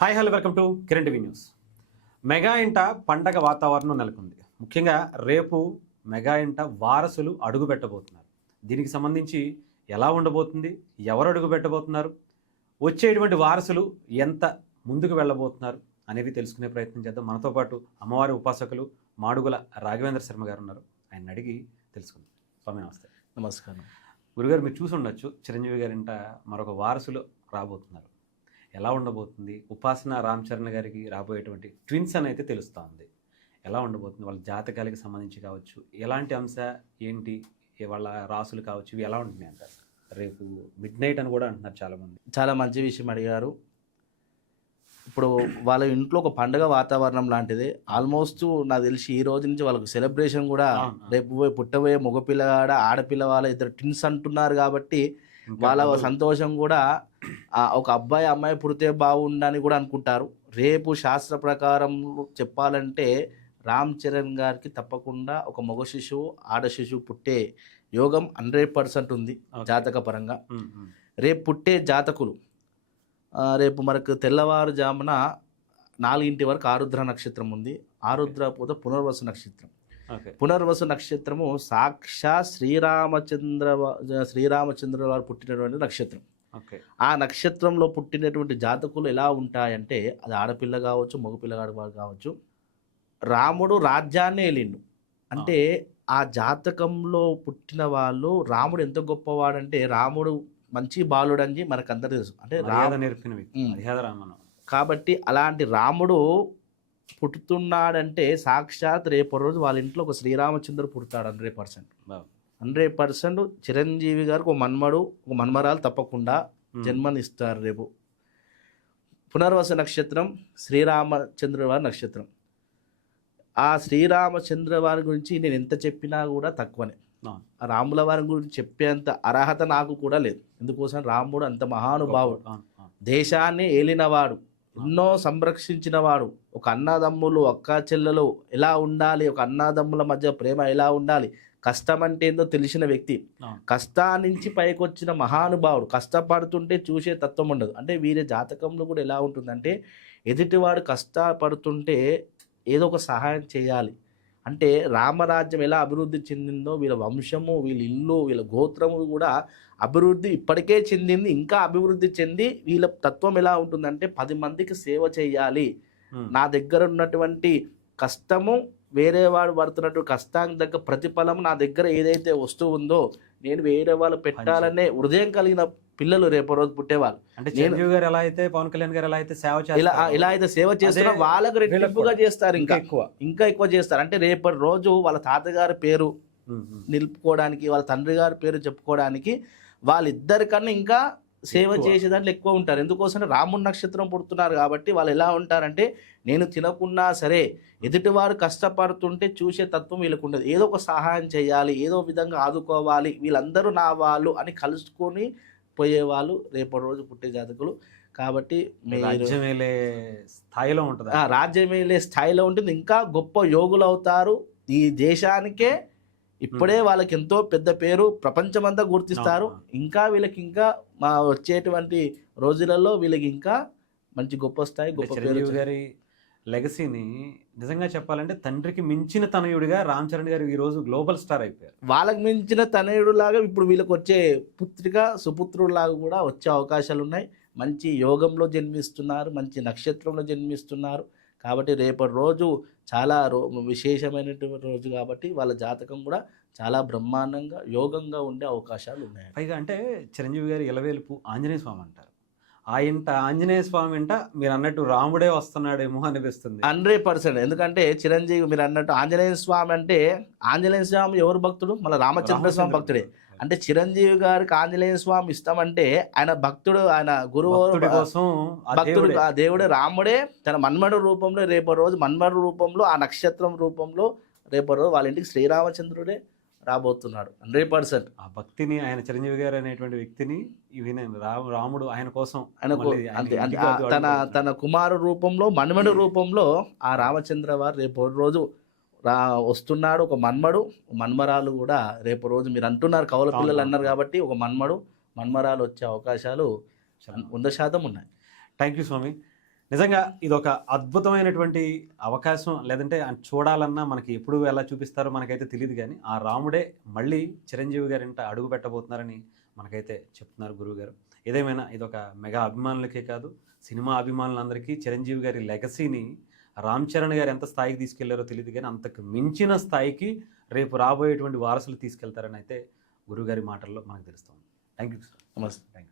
Hi hello welcome to Kiran TV news. Mega ఇంట పండగ వాతావరణం నెలకొంది. ముఖ్యంగా రేపు మెగా ఇంట వారసులు అడుగు పెట్టబోతున్నారు. దీనికి సంబంధించి ఎలా ఉండబోతుంది, ఎవరు అడుగు పెట్టబోతున్నారు, వచ్చేటువంటి వారసులు ఎంత ముందుకు వెళ్ళబోతున్నారు అనేవి తెలుసుకునే ప్రయత్నం చేద్దాం. మనతో పాటు అమ్మవారి ఉపాసకులు మాడుగుల రాఘవేంద్ర శర్మ గారు ఉన్నారు. ఆయన అడిగి తెలుసుకుందాం. స్వామి నమస్తే. నమస్కారం. గురుగారు, మీరు చూసి ఉండొచ్చు, చిరంజీవి గారింట మరొక వారసులు రాబోతున్నారు. ఎలా ఉండబోతుంది? ఉపాసన రామ్ చరణ్ గారికి రాబోయేటువంటి ట్విన్స్ అని అయితే తెలుస్తూ ఉంది. ఎలా ఉండబోతుంది? వాళ్ళ జాతకాలకి సంబంధించి కావచ్చు, ఎలాంటి అంశ ఏంటి, వాళ్ళ రాసులు కావచ్చు, ఇవి ఎలా ఉంటున్నాయి అంటారు? రేపు మిడ్ నైట్ అని కూడా అంటున్నారు చాలామంది. చాలా మంచి విషయం అడిగారు. ఇప్పుడు వాళ్ళ ఇంట్లో ఒక పండుగ వాతావరణం లాంటిది. ఆల్మోస్ట్ నాకు తెలిసి ఈ రోజు నుంచి వాళ్ళకు సెలబ్రేషన్ కూడా, రేపు పుట్టబోయే మగపిల్లగాడ ఆడపిల్ల వాళ్ళ ఇద్దరు ట్విన్స్ అంటున్నారు కాబట్టి వాళ్ళ సంతోషం కూడా ఒక అబ్బాయి అమ్మాయి పుడితే బాగుండని కూడా అనుకుంటారు. రేపు శాస్త్ర ప్రకారం చెప్పాలంటే రామ్ చరణ్ గారికి తప్పకుండా ఒక మగ శిశువు ఆడ శిశువు పుట్టే యోగం 100% ఉంది జాతక పరంగా. రేపు పుట్టే జాతకులు రేపు మనకు తెల్లవారుజామున 4 వరకు ఆరుద్ర నక్షత్రం ఉంది. ఆరుద్ర పోతే పునర్వసు నక్షత్రం. పునర్వసు నక్షత్రము సాక్షా శ్రీరామచంద్ర వారు పుట్టినటువంటి నక్షత్రం. ఆ నక్షత్రంలో పుట్టినటువంటి జాతకులు ఎలా ఉంటాయంటే, అది ఆడపిల్ల కావచ్చు, మగపిల్లగాడు కావచ్చు, రాముడు రాజ్యాన్ని ఏలిండు అంటే ఆ జాతకంలో పుట్టిన వాళ్ళు రాముడు ఎంత గొప్పవాడంటే, రాముడు మంచి బాలుడు అని మనకందరూ తెలుసు. అంటే కాబట్టి అలాంటి రాముడు పుట్టుతున్నాడంటే సాక్షాత్ రేపు రోజు వాళ్ళ ఇంట్లో ఒక శ్రీరామచంద్రుడు పుడతాడు. 100% చిరంజీవి గారికి ఒక మన్మడు ఒక మన్మరాలు తప్పకుండా జన్మనిస్తారు. రేపు పునర్వస నక్షత్రం శ్రీరామచంద్ర వారి నక్షత్రం. ఆ శ్రీరామచంద్ర వారి గురించి నేను ఎంత చెప్పినా కూడా తక్కువనే. ఆ రాముల వారి గురించి చెప్పేంత అర్హత నాకు కూడా లేదు. ఎందుకోసం రాముడు అంత మహానుభావుడు, దేశాన్ని ఏలినవాడు, ఎన్నో సంరక్షించిన వాడు. ఒక అన్నదమ్ములు అక్క చెల్లెలు ఎలా ఉండాలి, ఒక అన్నదమ్ముల మధ్య ప్రేమ ఎలా ఉండాలి, కష్టం అంటే ఏందో తెలిసిన వ్యక్తి, కష్టాన్నించి పైకి వచ్చిన మహానుభావుడు. కష్టపడుతుంటే చూసే తత్వం ఉండదు. అంటే వీరి జాతకంలో కూడా ఎలా ఉంటుందంటే, ఎదుటివాడు కష్టపడుతుంటే ఏదో ఒక సహాయం చేయాలి. అంటే రామరాజ్యం ఎలా అభివృద్ధి చెందిందో వీళ్ళ వంశము, వీళ్ళ ఇల్లు, వీళ్ళ గోత్రము కూడా అభివృద్ధి ఇప్పటికే చెందింది, ఇంకా అభివృద్ధి చెంది వీళ్ళ తత్వం ఎలా ఉంటుందంటే 10 మందికి సేవ చేయాలి. నా దగ్గర ఉన్నటువంటి కష్టము, వేరే వాడు పడుతున్నటువంటి కష్టానికి దగ్గర ప్రతిఫలం నా దగ్గర ఏదైతే వస్తువు ఉందో నేను వేరే వాళ్ళు పెట్టాలనే హృదయం కలిగిన పిల్లలు రేపు రోజు పుట్టేవాళ్ళు. అంటే చిరంజీవి గారు ఎలా అయితే, పవన్ కళ్యాణ్ గారు ఎలా అయితే సేవ చేస్తారు, ఇలా అయితే సేవ చేస్తున్నా వాళ్ళకు రెట్టింపుగా చేస్తారు, ఇంకా ఎక్కువ చేస్తారు. అంటే రేపటి రోజు వాళ్ళ తాతగారి పేరు నిలుపుకోవడానికి, వాళ్ళ తండ్రి గారి పేరు చెప్పుకోవడానికి వాళ్ళిద్దరికన్నా ఇంకా సేవ చేసే దాంట్లో ఎక్కువ ఉంటారు. ఎందుకోసం రాముడి నక్షత్రం పుడుతున్నారు కాబట్టి వాళ్ళు ఎలా ఉంటారంటే, నేను తినకున్నా సరే ఎదుటివారు కష్టపడుతుంటే చూసే తత్వం వీళ్ళకు ఉండదు. ఏదో ఒక సహాయం చేయాలి, ఏదో విధంగా ఆదుకోవాలి, వీళ్ళందరూ నా వాళ్ళు అని కలుసుకొని పోయేవాళ్ళు రేపటి రోజు పుట్టే జాతకులు. కాబట్టి రాజ్యమేలే స్థాయిలో ఉంటుంది, రాజ్యమేలే స్థాయిలో ఉంటుంది. ఇంకా గొప్ప యోగులు అవుతారు. ఈ దేశానికే ఇప్పుడే వాళ్ళకి ఎంతో పెద్ద పేరు, ప్రపంచమంతా గుర్తిస్తారు. ఇంకా వీళ్ళకి ఇంకా మా వచ్చేటువంటి రోజులలో వీళ్ళకి ఇంకా మంచి గొప్ప స్థాయి, గొప్ప పేరు. గారి లెగసీని నిజంగా చెప్పాలంటే తండ్రికి మించిన తనయుడిగా రామ్ చరణ్ గారు ఈ రోజు గ్లోబల్ స్టార్ అయిపోయారు. వాళ్ళకి మించిన తనయుడు లాగా ఇప్పుడు వీళ్ళకి వచ్చే పుత్రిక సుపుత్రులాగా కూడా వచ్చే అవకాశాలు ఉన్నాయి. మంచి యోగంలో జన్మిస్తున్నారు, మంచి నక్షత్రంలో జన్మిస్తున్నారు. కాబట్టి రేపటి రోజు చాలా విశేషమైనటువంటి రోజు కాబట్టి వాళ్ళ జాతకం కూడా చాలా బ్రహ్మాండంగా యోగంగా ఉండే అవకాశాలు ఉన్నాయి. పైగా అంటే చిరంజీవి గారి ఇలవేలుపు ఆంజనేయ స్వామి అంటారు. ఆ ఇంట ఆంజనేయ స్వామి ఇంట మీరు అన్నట్టు రాముడే వస్తున్నాడేమో అనిపిస్తుంది. 100%. ఎందుకంటే చిరంజీవి మీరు అన్నట్టు ఆంజనేయ స్వామి అంటే, ఆంజనేయ స్వామి ఎవరు భక్తుడు? మళ్ళీ రామచంద్ర స్వామి భక్తుడే. అంటే చిరంజీవి గారికి ఆంజనేయ స్వామి ఇష్టం అంటే ఆయన భక్తుడు, ఆయన గురువు కోసం భక్తుడు, ఆ దేవుడే రాముడే తన మన్మడు రూపంలో రేపటి రోజు మన్మడు రూపంలో ఆ నక్షత్రం రూపంలో రేపటి రోజు వాళ్ళ ఇంటికి శ్రీరామచంద్రుడే రాబోతున్నాడు. 100%. ఆ భక్తిని, ఆయన చిరంజీవి గారు అనేటువంటి వ్యక్తిని రాముడు ఆయన కోసం తన కుమారు రూపంలో మన్మడు రూపంలో ఆ రామచంద్ర వారు రేపు రోజు వస్తున్నాడు. ఒక మన్మరాలు కూడా రేపు రోజు మీరు అంటున్నారు, కౌల పిల్లలు అన్నారు కాబట్టి ఒక మన్మరాలు వచ్చే అవకాశాలు 100% ఉన్నాయి. థ్యాంక్ యూ స్వామి. నిజంగా ఇది ఒక అద్భుతమైనటువంటి అవకాశం. లేదంటే చూడాలన్నా మనకి ఎప్పుడు ఎలా చూపిస్తారో మనకైతే తెలియదు కానీ ఆ రాముడే మళ్ళీ చిరంజీవి గారింట అడుగు పెట్టబోతున్నారని మనకైతే చెప్తున్నారు గురువుగారు. ఏదేమైనా ఇదొక మెగా అభిమానులకే కాదు, సినిమా అభిమానులందరికీ చిరంజీవి గారి లెగసీని రామ్ చరణ్ గారు ఎంత స్థాయికి తీసుకెళ్లారో తెలియదు కానీ అంతకు మించిన స్థాయికి రేపు రాబోయేటువంటి వారసులు తీసుకెళ్తారని అయితే గురువుగారి మాటల్లో మనకు తెలుస్తుంది. Thank you sir. నమస్తే. Thank you.